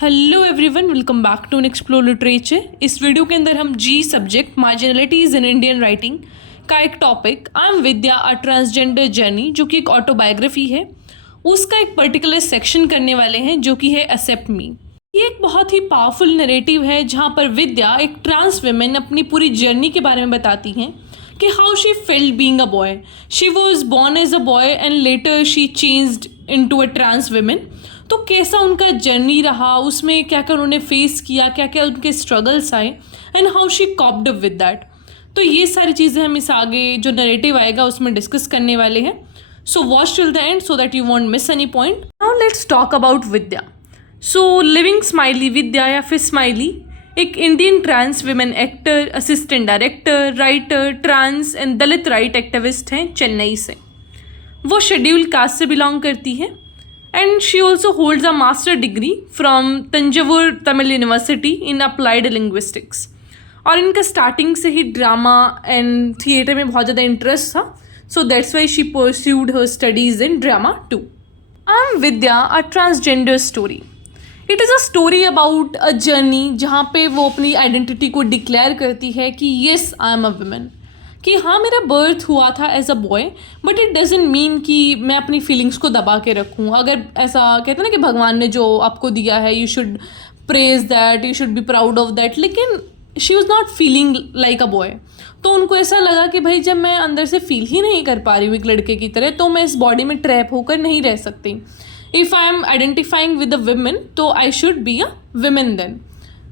Hello everyone, welcome back to explore literature. इस video के अंदर हम GE subject marginalities in Indian writing का एक topic I am Vidya a transgender journey, जो कि एक ऑटोबायोग्राफी है, उसका एक पर्टिकुलर सेक्शन करने वाले हैं जो कि है एक्सेप्ट मी। ये एक बहुत ही पावरफुल नरेटिव है जहाँ पर विद्या एक ट्रांस वेमेन अपनी पूरी जर्नी के बारे में बताती हैं कि how she felt being a boy. She was born as a boy and later she changed into a trans women. तो कैसा उनका जर्नी रहा, उसमें क्या क्या उन्होंने फेस किया, क्या क्या उनके स्ट्रगल्स आए and how she coped up with that. तो ये सारी चीज़ें हम इस आगे जो नरेटिव आएगा उसमें डिस्कस करने वाले हैं। So watch till the end so that you won't miss any point. Now let's talk about Vidya. So living smiley Vidya या फिर स्माइली एक Indian trans women actor, assistant director, writer, trans and Dalit right activist हैं चेन्नई से। वो schedule caste से belong करती है and she also holds a master degree from Thanjavur Tamil university in applied linguistics। और इनका स्टार्टिंग से ही ड्रामा एंड थिएटर में बहुत ज़्यादा इंटरेस्ट था, so that's why she pursued her studies in drama too. I am Vidya a transgender story. It is a story about a journey जहाँ पे वो अपनी आइडेंटिटी को डिक्लेयर करती है कि yes I am a women, कि हाँ मेरा बर्थ हुआ था as a boy, but it doesn't mean कि मैं अपनी फीलिंग्स को दबा के रखूँ। अगर ऐसा कहते हैं ना कि भगवान ने जो आपको दिया है you should praise that, you should be proud of that, लेकिन she was not feeling like a boy. तो उनको ऐसा लगा कि भाई जब मैं अंदर से फील ही नहीं कर पा रही हूँ एक लड़के की तरह, तो मैं इस बॉडी में ट्रैप होकर नहीं रह सकती। If I am identifying with a women तो I should be a women then.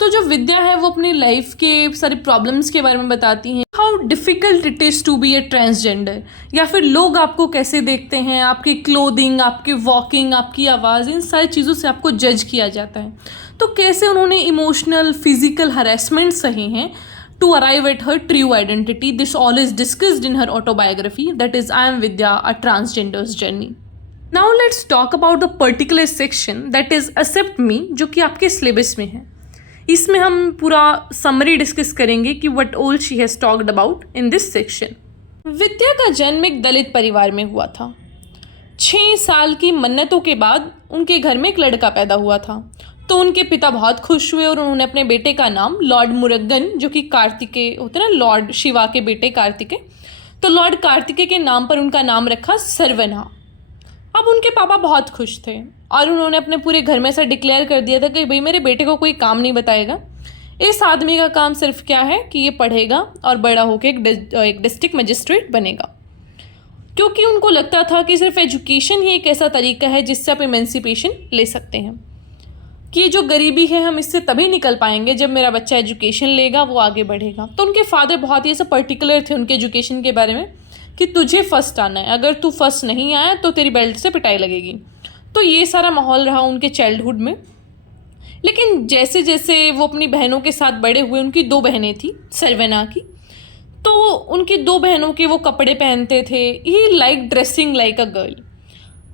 तो जो विद्या है वो अपनी लाइफ के सारे प्रॉब्लम्स के बारे में बताती हैं, how difficult it is to be a transgender, या फिर लोग आपको कैसे देखते हैं, आपकी क्लोथिंग, आपकी वॉकिंग, आपकी आवाज़, इन सारी चीज़ों से आपको जज किया जाता है। तो कैसे उन्होंने इमोशनल फिजिकल हरेसमेंट सहे हैं to arrive at her true identity. This all is discussed in her autobiography, that is I am Vidya a transgenders journey. Now let's talk about the particular section that is accept me, जो कि आपके syllabus में है। इसमें हम पूरा summary discuss करेंगे कि what all she has talked about in this section. Vidya का जन्म एक दलित परिवार में हुआ था। 6 साल की मन्नतों के बाद उनके घर में एक लड़का पैदा हुआ था। तो उनके पिता बहुत खुश हुए और उन्होंने अपने बेटे का नाम लॉर्ड मुरुगन, जो कि कार्तिकेय होते ना, लॉर्ड शिवा के बेटे कार्तिकेय, तो लॉर्ड कार्तिकेय के नाम पर उनका नाम रखा सरवना। अब उनके पापा बहुत खुश थे और उन्होंने अपने पूरे घर में ऐसा डिक्लेयर कर दिया था कि भाई मेरे बेटे को कोई काम नहीं बताएगा, इस आदमी का काम सिर्फ क्या है कि ये पढ़ेगा और बड़ा होकर एक डिस्ट्रिक्ट मजिस्ट्रेट बनेगा। क्योंकि उनको लगता था कि सिर्फ एजुकेशन ही एक ऐसा तरीका है जिससे आप इमेंसिपेशन ले सकते हैं, कि जो गरीबी है हम इससे तभी निकल पाएंगे जब मेरा बच्चा एजुकेशन लेगा, वो आगे बढ़ेगा। तो उनके फादर बहुत ही ऐसा पर्टिकुलर थे उनके एजुकेशन के बारे में कि तुझे फर्स्ट आना है, अगर तू फर्स्ट नहीं आया तो तेरी बेल्ट से पिटाई लगेगी। तो ये सारा माहौल रहा उनके चाइल्डहुड में। लेकिन जैसे जैसे वो अपनी बहनों के साथ बड़े हुए, उनकी 2 बहनें थी सरवना की, तो उनकी 2 बहनों के वो कपड़े पहनते थे, he like dressing like a girl.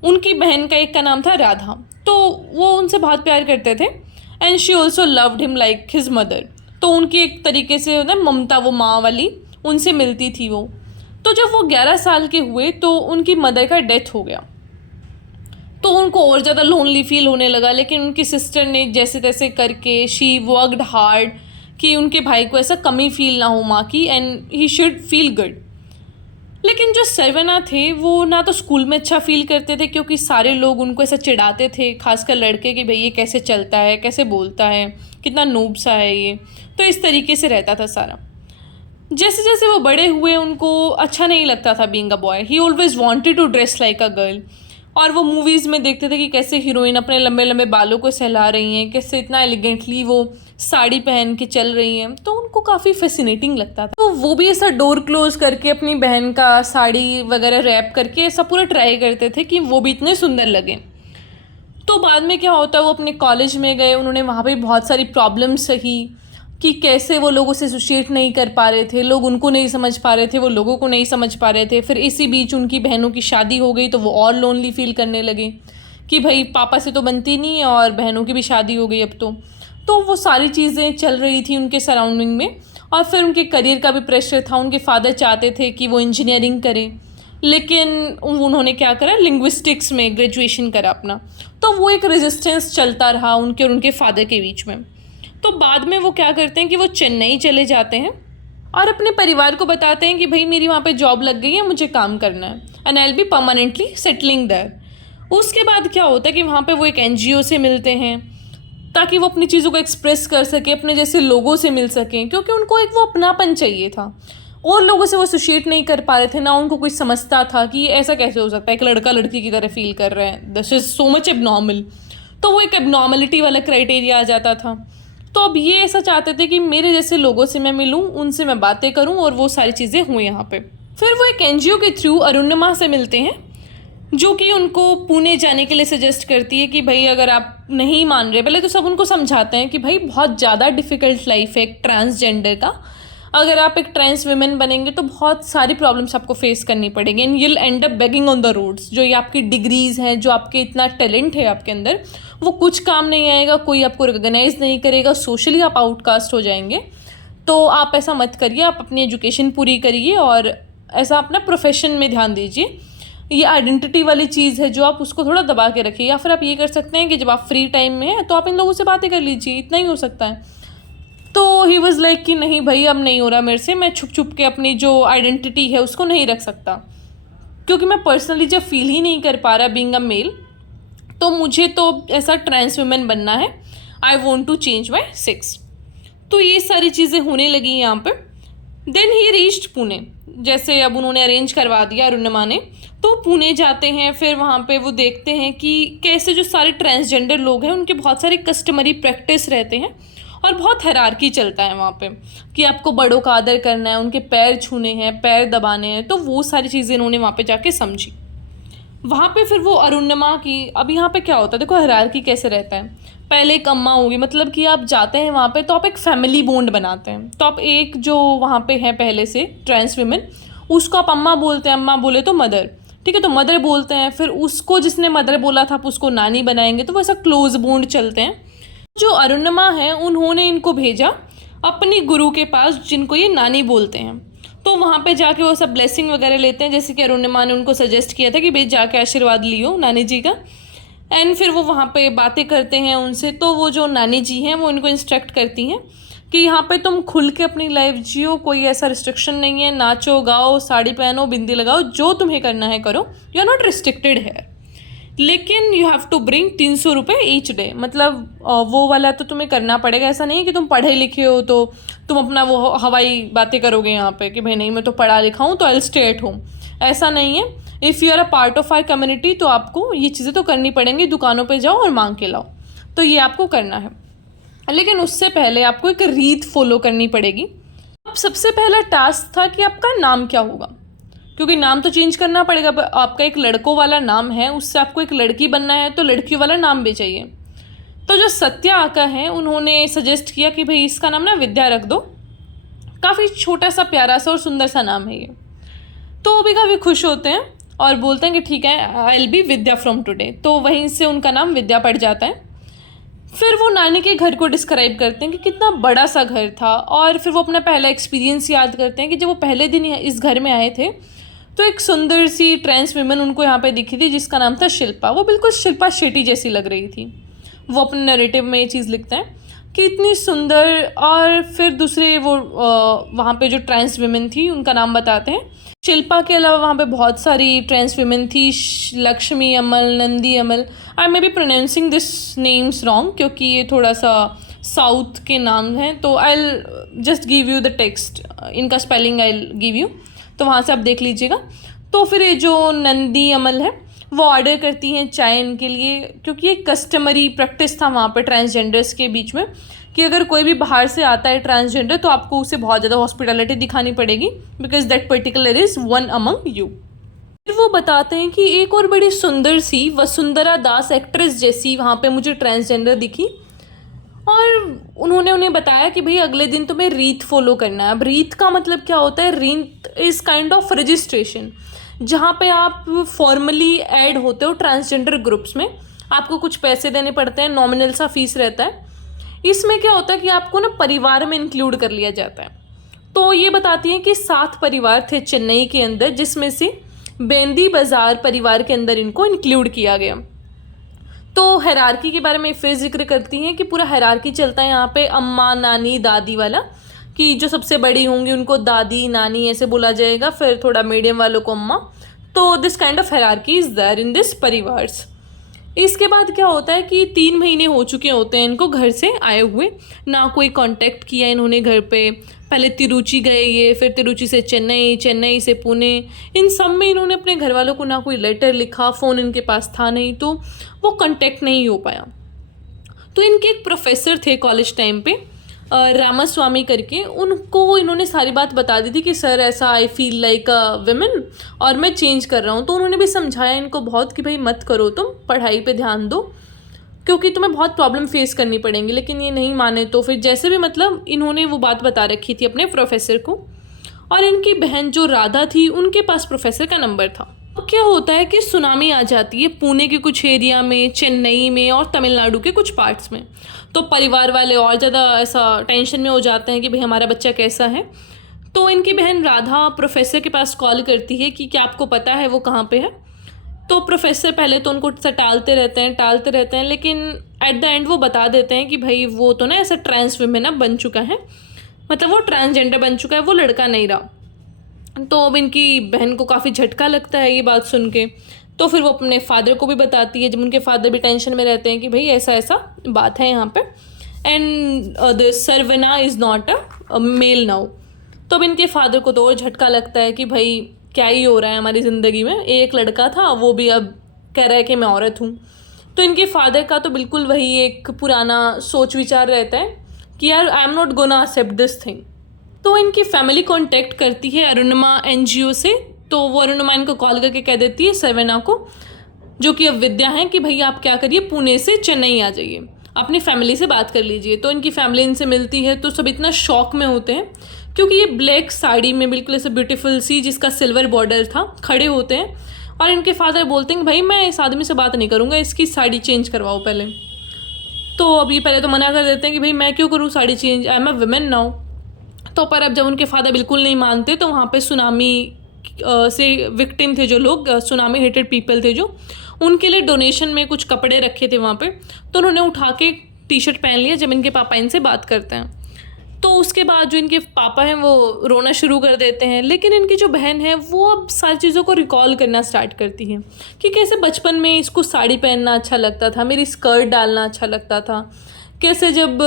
उनकी बहन का एक का नाम था राधा, तो वो उनसे बहुत प्यार करते थे and she also loved him like his mother. तो उनकी एक तरीके से ना ममता, वो माँ वाली, उनसे मिलती थी वो। तो जब वो 11 साल के हुए तो उनकी मदर का डेथ हो गया, तो उनको और ज़्यादा लोनली फील होने लगा। लेकिन उनकी सिस्टर ने जैसे तैसे करके शी वर्कड हार्ड कि उनके भाई को ऐसा कमी फील ना हो माँ की and he should feel good. लेकिन जो सरवना थे वो ना तो स्कूल में अच्छा फील करते थे क्योंकि सारे लोग उनको ऐसा चिढ़ाते थे, खासकर लड़के, कि भाई ये कैसे चलता है, कैसे बोलता है, कितना नूब सा है ये। तो इस तरीके से रहता था सारा। जैसे जैसे वो बड़े हुए उनको अच्छा नहीं लगता था being a boy. He always wanted to dress like a girl. और वो मूवीज़ में देखते थे कि कैसे हीरोइन अपने लंबे लंबे बालों को सहला रही हैं, कैसे इतना एलिगेंटली वो साड़ी पहन के चल रही हैं, तो उनको काफ़ी फैसिनेटिंग लगता था। तो वो भी ऐसा डोर क्लोज करके अपनी बहन का साड़ी वगैरह रैप करके ऐसा पूरा ट्राई करते थे कि वो भी इतने सुंदर लगें। तो बाद में क्या होता है, वो अपने कॉलेज में गए, उन्होंने वहाँ पे बहुत सारी प्रॉब्लम्स सही कि कैसे वो लोगों से एसोसिएट नहीं कर पा रहे थे, लोग उनको नहीं समझ पा रहे थे, वो लोगों को नहीं समझ पा रहे थे। फिर इसी बीच उनकी बहनों की शादी हो गई तो वो और लोनली फील करने लगे कि भाई पापा से तो बनती नहीं है और बहनों की भी शादी हो गई अब तो वो सारी चीज़ें चल रही थी उनके सराउंडिंग में। और फिर उनके करियर का भी प्रेशर था, उनके फादर चाहते थे कि वो इंजीनियरिंग करें, लेकिन उन्होंने क्या करा, लिंग्विस्टिक्स में ग्रेजुएशन करा अपना। तो वो एक रेजिस्टेंस चलता रहा उनके और उनके फादर के बीच में। तो बाद में वो क्या करते हैं कि वो चेन्नई चले जाते हैं और अपने परिवार को बताते हैं कि भाई मेरी वहाँ पे जॉब लग गई है, मुझे काम करना है, and I will be permanently settling there. उसके बाद क्या होता है कि वहाँ पे वो एक NGO से मिलते हैं ताकि वो अपनी चीज़ों को एक्सप्रेस कर सके, अपने जैसे लोगों से मिल सकें, क्योंकि उनको एक वो अपनापन चाहिए था। और लोगों से वो एसोशिएट नहीं कर पा रहे थे, ना उनको कोई समझता था कि ऐसा कैसे हो सकता है, एक लड़का लड़की की तरह फील कर रहे हैं, this is so much abnormal. तो वो एक एबनॉर्मलिटी वाला क्राइटेरिया आ जाता था। तो अब ये ऐसा चाहते थे कि मेरे जैसे लोगों से मैं मिलूं, उनसे मैं बातें करूं और वो सारी चीज़ें हुई यहाँ पे। फिर वो एक NGO के थ्रू अरुणिमा से मिलते हैं, जो कि उनको पुणे जाने के लिए सजेस्ट करती है कि भाई अगर आप नहीं मान रहे, पहले तो सब उनको समझाते हैं कि भाई बहुत ज़्यादा डिफ़िकल्ट लाइफ है एक ट्रांसजेंडर का, अगर आप एक ट्रांस वुमेन बनेंगे तो बहुत सारी प्रॉब्लम्स आपको फेस करनी पड़ेगी, and you'll end up begging on the roads. जो ये आपकी डिग्रीज़ हैं, जो आपके इतना टैलेंट है आपके अंदर, वो कुछ काम नहीं आएगा, कोई आपको रिकॉग्नाइज नहीं करेगा, सोशली आप आउटकास्ट हो जाएंगे। तो आप ऐसा मत करिए, आप अपनी एजुकेशन पूरी करिए और ऐसा अपना प्रोफेशन में ध्यान दीजिए। ये आइडेंटिटी वाली चीज़ है जो आप उसको थोड़ा दबा के रखिए, या फिर आप ये कर सकते हैं कि जब आप फ्री टाइम में हैं तो आप इन लोगों से बातें कर लीजिए, इतना ही हो सकता है। तो ही वॉज़ लाइक कि नहीं भाई अब नहीं हो रहा मेरे से, मैं छुप छुप के अपनी जो आइडेंटिटी है उसको नहीं रख सकता, क्योंकि मैं पर्सनली जब फील ही नहीं कर पा रहा बीइंग अ मेल, तो मुझे तो ऐसा ट्रांस वुमेन बनना है, I want to change my sex. तो ये सारी चीज़ें होने लगी यहाँ पे। देन ही रीच्ड पुणे, जैसे अब उन्होंने अरेंज करवा दिया अरुणिमा ने, तो पुणे जाते हैं। फिर वहाँ पे वो देखते हैं कि कैसे जो सारे ट्रांसजेंडर लोग हैं उनके बहुत सारे कस्टमरी प्रैक्टिस रहते हैं और बहुत हायरार्की चलता है वहाँ पे कि आपको बड़ों का आदर करना है, उनके पैर छूने हैं, पैर दबाने हैं। तो वो सारी चीज़ें इन्होंने वहाँ पे जाके समझी। वहाँ पे फिर वो अरुणिमा की, अब यहाँ पे क्या होता है, देखो हायरार्की कैसे रहता है, पहले एक अम्मा होगी, मतलब कि आप जाते हैं वहाँ पे तो आप एक फैमिली बॉन्ड बनाते हैं। तो आप एक जो वहाँ पे है पहले से ट्रांस वुमेन, उसको आप अम्मा बोलते हैं, अम्मा बोले तो मदर, ठीक है, तो मदर बोलते हैं। फिर उसको जिसने मदर बोला था आप उसको नानी बनाएंगे, तो वैसा क्लोज बॉन्ड चलते हैं। जो अरुणिमा है उन्होंने इनको भेजा अपनी गुरु के पास, जिनको ये नानी बोलते हैं। तो वहाँ पे जाके वो सब ब्लेसिंग वगैरह लेते हैं, जैसे कि अरुणिमा ने उनको सजेस्ट किया था कि भाई जाके आशीर्वाद लियो नानी जी का। एंड फिर वो वहाँ पे बातें करते हैं उनसे। तो वो जो नानी जी हैं वो इनको इंस्ट्रक्ट करती हैं कि यहाँ पे तुम खुल के अपनी लाइफ जियो, कोई ऐसा रिस्ट्रिक्शन नहीं है, नाचो गाओ, साड़ी पहनो, बिंदी लगाओ, जो तुम्हें करना है करो, यू आर नॉट रिस्ट्रिक्टेड है। लेकिन यू हैव टू ब्रिंग 300 रुपये ईच डे, मतलब वो वाला तो तुम्हें करना पड़ेगा। ऐसा नहीं है कि तुम पढ़े लिखे हो तो तुम अपना वो हवाई बातें करोगे यहाँ पे कि भाई नहीं मैं तो पढ़ा लिखा हूँ तो I will stay at home, ऐसा नहीं है। If you are a part of our community तो आपको ये चीज़ें तो करनी पड़ेंगी, दुकानों पे जाओ और मांग के लाओ, तो ये आपको करना है। लेकिन उससे पहले आपको एक रीत फॉलो करनी पड़ेगी। अब सबसे पहला टास्क था कि आपका नाम क्या होगा, क्योंकि नाम तो चेंज करना पड़ेगा। आपका एक लड़कों वाला नाम है, उससे आपको एक लड़की बनना है तो लड़की वाला नाम भी चाहिए। तो जो सत्या आका हैं उन्होंने सजेस्ट किया कि भाई इसका नाम ना विद्या रख दो, काफ़ी छोटा सा प्यारा सा और सुंदर सा नाम है ये। तो वो भी काफ़ी खुश होते हैं और बोलते हैं कि ठीक है, आई will B Vidya from today. तो वहीं से उनका नाम विद्या पड़ जाता है। फिर वो नानी के घर को डिस्क्राइब करते हैं कि कितना बड़ा सा घर था, और फिर वो अपना पहला एक्सपीरियंस याद करते हैं कि जब वो पहले दिन इस घर में आए थे तो एक सुंदर सी ट्रांस वुमेन उनको यहाँ पे दिखी थी जिसका नाम था शिल्पा। वो बिल्कुल शिल्पा शेट्टी जैसी लग रही थी। वो अपने नैरेटिव में ये चीज़ लिखते हैं कि इतनी सुंदर। और फिर दूसरे वो वहाँ पे जो ट्रांस वुमेन थी उनका नाम बताते हैं। शिल्पा के अलावा वहाँ पे बहुत सारी ट्रांस वुमेन थी, Lakshmi Amal, Nandi Amal. I may be pronouncing this names wrong क्योंकि ये थोड़ा सा साउथ के नाम हैं, तो I will just give you the text, इनका spelling I will give you, तो वहाँ से आप देख लीजिएगा। तो फिर ये जो नंदी अमल है वो ऑर्डर करती हैं चाय इनके लिए, क्योंकि ये कस्टमरी प्रैक्टिस था वहाँ पे ट्रांसजेंडर्स के बीच में कि अगर कोई भी बाहर से आता है ट्रांसजेंडर तो आपको उसे बहुत ज़्यादा हॉस्पिटलिटी दिखानी पड़ेगी, because that particular is one among you. फिर वो बताते हैं कि एक और बड़ी सुंदर सी वसुंधरा दास एक्ट्रेस जैसी वहाँ पे मुझे ट्रांसजेंडर दिखी, और उन्होंने उन्हें बताया कि भाई अगले दिन तुम्हें रीत फॉलो करना है। अब रीत का मतलब क्या होता है? रीत इज़ काइंड ऑफ रजिस्ट्रेशन, जहाँ पे आप फॉर्मली ऐड होते हो ट्रांसजेंडर ग्रुप्स में। आपको कुछ पैसे देने पड़ते हैं, नॉमिनल सा फीस रहता है। इसमें क्या होता है कि आपको ना परिवार में इंक्लूड कर लिया जाता है। तो ये बताती हैं कि 7 परिवार थे चेन्नई के अंदर, जिसमें से बेंदी बाज़ार परिवार के अंदर इनको इंक्लूड किया गया। तो हायरार्की के बारे में फिर जिक्र करती हैं कि पूरा हायरार्की चलता है यहाँ पे अम्मा, नानी, दादी वाला, कि जो सबसे बड़ी होंगी उनको दादी, नानी ऐसे बोला जाएगा, फिर थोड़ा मीडियम वालों को अम्मा। तो this kind of hierarchy is there in this परिवार्स। इसके बाद क्या होता है कि 3 महीने हो चुके होते हैं इनको घर से आए हुए, ना कोई कांटेक्ट किया इन्होंने घर पे। पहले तिरुचि गए ये, फिर तिरुचि से चेन्नई, चेन्नई से पुणे, इन सब में इन्होंने अपने घर वालों को ना कोई लेटर लिखा, फ़ोन इनके पास था नहीं, तो वो कांटेक्ट नहीं हो पाया। तो इनके एक प्रोफेसर थे कॉलेज टाइम पे, रामास्वामी करके, उनको इन्होंने सारी बात बता दी थी कि सर ऐसा I feel like a women और मैं चेंज कर रहा हूँ। तो उन्होंने भी समझाया इनको बहुत कि भाई मत करो, तुम पढ़ाई पे ध्यान दो क्योंकि तुम्हें बहुत प्रॉब्लम फेस करनी पड़ेंगी। लेकिन ये नहीं माने, तो फिर जैसे भी मतलब इन्होंने वो बात बता रखी थी अपने प्रोफेसर को। और इनकी बहन जो राधा थी उनके पास प्रोफेसर का नंबर था। तो क्या होता है कि सुनामी आ जाती है पुणे के कुछ एरिया में, चेन्नई में और तमिलनाडु के कुछ पार्ट्स में। तो परिवार वाले और ज़्यादा ऐसा टेंशन में हो जाते हैं कि भाई हमारा बच्चा कैसा है। तो इनकी बहन राधा प्रोफेसर के पास कॉल करती है कि क्या आपको पता है वो कहाँ पे है। तो प्रोफेसर पहले तो उनको टालते रहते हैं, लेकिन एट द एंड वो बता देते हैं कि भाई वो तो ना ऐसा ट्रांस विमेन अब बन चुका है, मतलब वो ट्रांसजेंडर बन चुका है, वो लड़का नहीं रहा। तो अब इनकी बहन को काफ़ी झटका लगता है ये बात सुन के। तो फिर वो अपने फादर को भी बताती है, जब उनके फादर भी टेंशन में रहते हैं कि भाई ऐसा ऐसा बात है यहाँ पे, and the Saravana is not a male now. तो अब इनके फादर को तो और झटका लगता है कि भाई क्या ही हो रहा है हमारी ज़िंदगी में, एक लड़का था वो भी अब कह रहा है कि मैं औरत हूँ। तो इनके फादर का तो बिल्कुल वही एक पुराना सोच विचार रहता है कि यार I am not gonna accept this thing. तो इनकी फैमिली कांटेक्ट करती है अरुणिमा NGO से। तो वो अरुणिमा इनको कॉल करके कह देती है सरवना को, जो कि अब विद्या है, कि भैया आप क्या करिए पुणे से चेन्नई आ जाइए, अपनी फैमिली से बात कर लीजिए। तो इनकी फैमिली इनसे मिलती है तो सब इतना शॉक में होते हैं क्योंकि ये ब्लैक साड़ी में बिल्कुल ऐसे ब्यूटीफुल सी जिसका सिल्वर बॉर्डर था खड़े होते हैं। और इनके फादर बोलते हैं भाई मैं इस आदमी से बात नहीं करूँगा, इसकी साड़ी चेंज करवाओ पहले। तो अभी पहले तो मना कर देते हैं कि भाई मैं क्यों करूँ sari change, I am a women now. तो पर अब जब उनके फादर बिल्कुल नहीं मानते तो वहाँ पे सुनामी से विक्टिम थे जो लोग, सुनामी हिटेड पीपल थे जो, उनके लिए डोनेशन में कुछ कपड़े रखे थे वहाँ पे। तो उन्होंने उठा के टी-शर्ट पहन लिया जब इनके पापा इनसे बात करते हैं। तो उसके बाद जो इनके पापा हैं वो रोना शुरू कर देते हैं, लेकिन इनकी जो बहन है वो अब सारी चीज़ों को रिकॉल करना स्टार्ट करती है कि कैसे बचपन में इसको साड़ी पहनना अच्छा लगता था, मेरी स्कर्ट डालना अच्छा लगता था, कैसे जब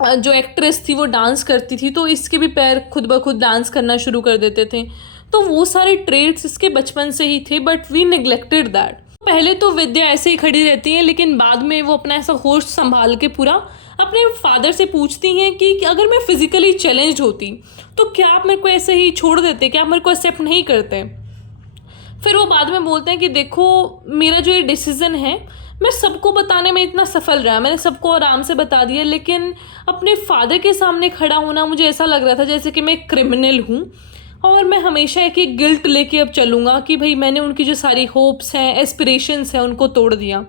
जो एक्ट्रेस थी वो डांस करती थी तो इसके भी पैर खुद ब खुद डांस करना शुरू कर देते थे। तो वो सारे ट्रेड्स इसके बचपन से ही थे, बट वी नेग्लेक्टेड दैट। पहले तो विद्या ऐसे ही खड़ी रहती है, लेकिन बाद में वो अपना ऐसा होश संभाल के पूरा अपने फादर से पूछती हैं कि अगर मैं फिजिकली चैलेंज्ड होती तो क्या आप मेरे को ऐसे ही छोड़ देते, क्या आप मेरे को एक्सेप्ट नहीं करते। फिर वो बाद में बोलते हैं कि देखो मेरा जो ये डिसीज़न है मैं सबको बताने में इतना सफल रहा, मैंने सबको आराम से बता दिया, लेकिन अपने फादर के सामने खड़ा होना मुझे ऐसा लग रहा था जैसे कि मैं क्रिमिनल हूँ, और मैं हमेशा एक गिल्ट लेके अब चलूँगा कि भाई मैंने उनकी जो सारी होप्स हैं, एस्पिरेशंस हैं, उनको तोड़ दिया,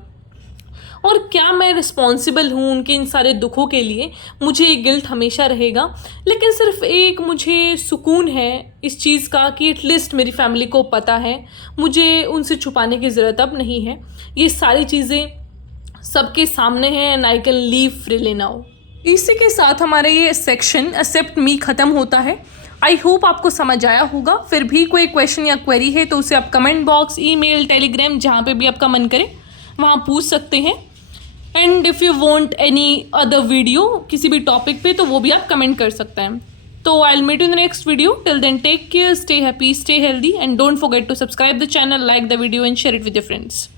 और क्या मैं रिस्पॉन्सिबल हूँ उनके इन सारे दुखों के लिए, मुझे ये गिल्ट हमेशा रहेगा। लेकिन सिर्फ एक मुझे सुकून है इस चीज़ का कि एटलीस्ट मेरी फैमिली को पता है, मुझे उनसे छुपाने की ज़रूरत अब नहीं है, ये सारी चीज़ें सबके सामने हैं and I can leave freely now. इसी के साथ हमारा ये सेक्शन एक्सेप्ट मी ख़त्म होता है। आई होप आपको समझ आया होगा। फिर भी कोई क्वेश्चन या क्वेरी है तो उसे आप कमेंट बॉक्स, ईमेल, टेलीग्राम, जहाँ पे भी आपका मन करे वहाँ पूछ सकते हैं। And if you want any other video किसी भी टॉपिक पे तो वो भी आप कमेंट कर सकते हैं। तो I will meet in the next video. Till then take care, stay happy, stay healthy, and don't forget to subscribe the channel, like the video and share it with your friends.